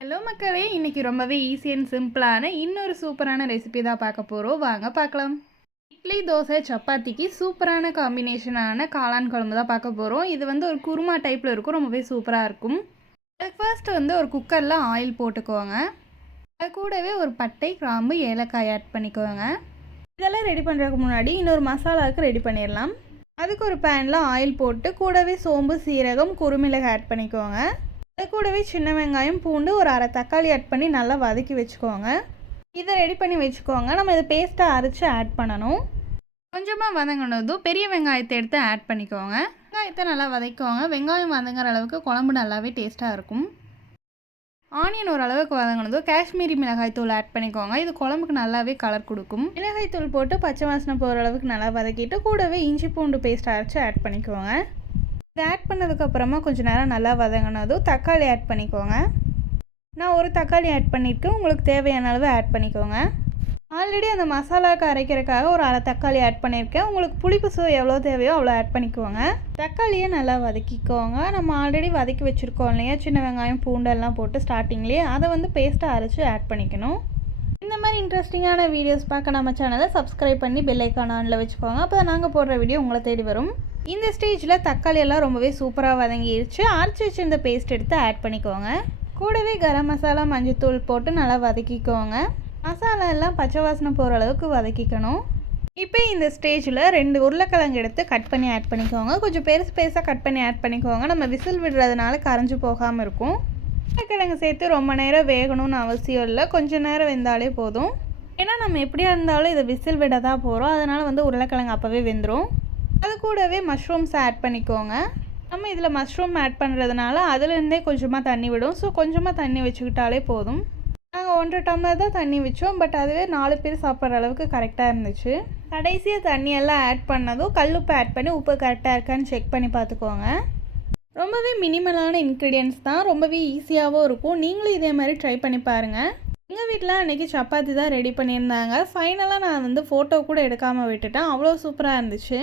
Hello மக்களே, இன்னைக்கு ரொம்பவே ஈஸி அண்ட் சிம்பிளான இன்னொரு சூப்பரான ரெசிபி தான் பார்க்க போகிறோம். வாங்க பார்க்கலாம். இட்லி, தோசை, சப்பாத்திக்கு சூப்பரான காம்பினேஷனான காளான் குழம்பு தான் பார்க்க போகிறோம். இது ஒரு குருமா டைப்பில் இருக்கும், ரொம்பவே சூப்பராக இருக்கும். அதுக்கு ஃபர்ஸ்ட் ஒரு குக்கரில் ஆயில் போட்டுக்கோங்க. அது கூடவே ஒரு பட்டை, கிராம்பு, ஏலக்காய் ஆட் பண்ணிக்கோங்க. இதெல்லாம் ரெடி பண்ணுறதுக்கு முன்னாடி இன்னொரு மசாலாவுக்கு ரெடி பண்ணிடலாம். அதுக்கு ஒரு பேனில் ஆயில் போட்டு கூடவே சோம்பு, சீரகம், குறுமிளகு ஆட் பண்ணிக்கோங்க. அது கூடவே சின்ன வெங்காயம், பூண்டு, ஒரு அரை தக்காளி ஆட் பண்ணி நல்லா வதக்கி வச்சுக்கோங்க. இதை ரெடி பண்ணி வச்சுக்கோங்க. நம்ம இதை பேஸ்ட்டாக அரைச்சி ஆட் பண்ணணும். கொஞ்சமாக வதங்கினதும் பெரிய வெங்காயத்தை எடுத்து ஆட் பண்ணிக்கோங்க. வெங்காயத்தை நல்லா வதக்கிக்கோங்க. வெங்காயம் வதங்குற அளவுக்கு குழம்பு நல்லாவே டேஸ்ட்டாக இருக்கும். ஆனியன் ஓரளவுக்கு வதங்கினதும் காஷ்மீரி மிளகாய் தூள் ஆட் பண்ணிக்கோங்க. இது குழம்புக்கு நல்லாவே கலர் கொடுக்கும். மிளகாய் தூள் போட்டு பச்சை வாசனை போகிற அளவுக்கு நல்லா வதக்கிட்டு கூடவே இஞ்சி பூண்டு பேஸ்ட் அரைச்சி ஆட் பண்ணிக்கோங்க. இதை ஆட் பண்ணதுக்கப்புறமா கொஞ்சம் நேரம் நல்லா வதங்கினதும் தக்காளி ஆட் பண்ணிக்கோங்க. நான் ஒரு தக்காளி ஆட் பண்ணியிருக்கேன், உங்களுக்கு தேவையான அளவு ஆட் பண்ணிக்கோங்க. ஆல்ரெடி அந்த மசாலாவுக்கு அரைக்கிறதுக்காக ஒரு அரை தக்காளி ஆட் பண்ணியிருக்கேன். உங்களுக்கு புளிப்பு சுவை எவ்வளோ தேவையோ அவ்வளோ ஆட் பண்ணிக்கோங்க. தக்காளியை நல்லா வதக்கிக்கோங்க. நம்ம ஆல்ரெடி வதக்கி வச்சுருக்கோம் இல்லையா, சின்ன வெங்காயம், பூண்டெல்லாம் போட்டு ஸ்டார்டிங்லேயே அதை பேஸ்ட்டாக அரைச்சி ஆட் பண்ணிக்கணும். இந்த மாதிரி இன்ட்ரெஸ்டிங்கான வீடியோஸ் பார்க்க நம்ம சேனலை சப்ஸ்கிரைப் பண்ணி பெல் ஐக்கான் ஆனில் வச்சுக்கோங்க. அப்போ தான் நாங்கள் போடுற வீடியோ உங்களை தேடி வரும். இந்த ஸ்டேஜில் தக்காளி எல்லாம் ரொம்பவே சூப்பராக வதங்கிடுச்சு. அரைச்சி வச்சு இந்த பேஸ்ட் எடுத்து ஆட் பண்ணிக்கோங்க. கூடவே கரம் மசாலா, மஞ்சத்தூள் போட்டு நல்லா வதக்கிக்கோங்க. மசாலா எல்லாம் பச்சை வாசனை போகிற அளவுக்கு வதக்கிக்கணும். இப்போ இந்த ஸ்டேஜில் 2 உருளைக்கிழங்கு எடுத்து கட் பண்ணி ஆட் பண்ணிக்கோங்க. கொஞ்சம் பெருசாக கட் பண்ணி ஆட் பண்ணிக்கோங்க. நம்ம விசில் விடுறதுனால கரைஞ்சி போகாமல் இருக்கும். உருளைக்கிழங்கு சேர்த்து ரொம்ப நேரம் வேகணும்னு அவசியம் இல்லை, கொஞ்சம் நேரம் வெந்தாலே போதும். ஏன்னா நம்ம எப்படியா இருந்தாலும் இதை விசில் விட தான் போகிறோம், அதனால் உருளைக்கிழங்கு அப்போவே வெந்துடும். அது கூடவே மஷ்ரூம்ஸ் ஆட் பண்ணிக்கோங்க. நம்ம இதில் மஷ்ரூம் ஆட் பண்ணுறதுனால அதுலேருந்தே கொஞ்சமாக தண்ணி விடும். ஸோ கொஞ்சமாக தண்ணி வச்சுக்கிட்டாலே போதும். நாங்கள் 1.5 டம்ளர் தான் தண்ணி வச்சோம், பட் அதுவே 4 பேர் சாப்பிட்ற அளவுக்கு கரெக்டாக இருந்துச்சு. கடைசியாக தண்ணியெல்லாம் ஆட் பண்ணதும் கல்லுப்பு ஆட் பண்ணி உப்பு கரெக்டாக இருக்கான்னு செக் பண்ணி பார்த்துக்கோங்க. ரொம்பவே மினிமலான இன்க்ரீடியன்ட்ஸ் தான், ரொம்பவே ஈஸியாகவும் இருக்கும். நீங்களும் இதே மாதிரி ட்ரை பண்ணி பாருங்கள். எங்கள் வீட்டில் அன்றைக்கி சப்பாத்தி தான் ரெடி பண்ணியிருந்தாங்க. ஃபைனலாக நான் ஃபோட்டோ கூட எடுக்காமல் விட்டுட்டேன், அவ்வளோ சூப்பராக இருந்துச்சு.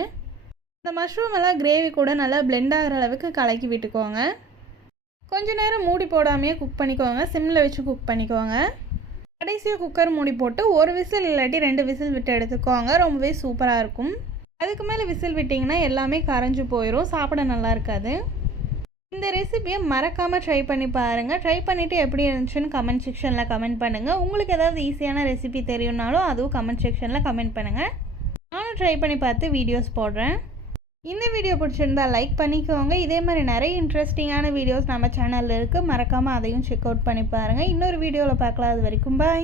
இந்த மஷ்ரூம் எல்லாம் கிரேவி கூட நல்லா பிளெண்ட் ஆகிற அளவுக்கு கலக்கி விட்டுக்கோங்க. கொஞ்சம் நேரம் மூடி போடாமையே குக் பண்ணிக்கோங்க. சிம்மில் வச்சு குக் பண்ணிக்கோங்க. கடைசியாக குக்கர் மூடி போட்டு ஒரு விசில் இல்லாட்டி 2 விசில் விட்டு எடுத்துக்கோங்க. ரொம்பவே சூப்பராக இருக்கும். அதுக்கு மேலே விசில் விட்டிங்கன்னா எல்லாமே கரைஞ்சி போயிடும், சாப்பிட நல்லா இருக்காது. இந்த ரெசிபியை மறக்காமல் ட்ரை பண்ணி பாருங்கள். ட்ரை பண்ணிவிட்டு எப்படி இருந்துச்சுன்னு கமெண்ட் செக்ஷனில் கமெண்ட் பண்ணுங்கள். உங்களுக்கு ஏதாவது ஈஸியான ரெசிபி தெரியும்னாலும் அதுவும் கமெண்ட் செக்ஷனில் கமெண்ட் பண்ணுங்கள். நானும் ட்ரை பண்ணி பார்த்து வீடியோஸ் போடுறேன். இந்த வீடியோ பிடிச்சிருந்தா லைக் பண்ணிக்கோங்க. இதே மாதிரி நிறைய இன்ட்ரெஸ்டிங்கான வீடியோஸ் நம்ம சேனலில் இருக்குது, மறக்காமல் அதையும் செக் அவுட் பண்ணி பாருங்கள். இன்னொரு வீடியோவில் பார்க்கலாம். அது வரைக்கும் பாய்.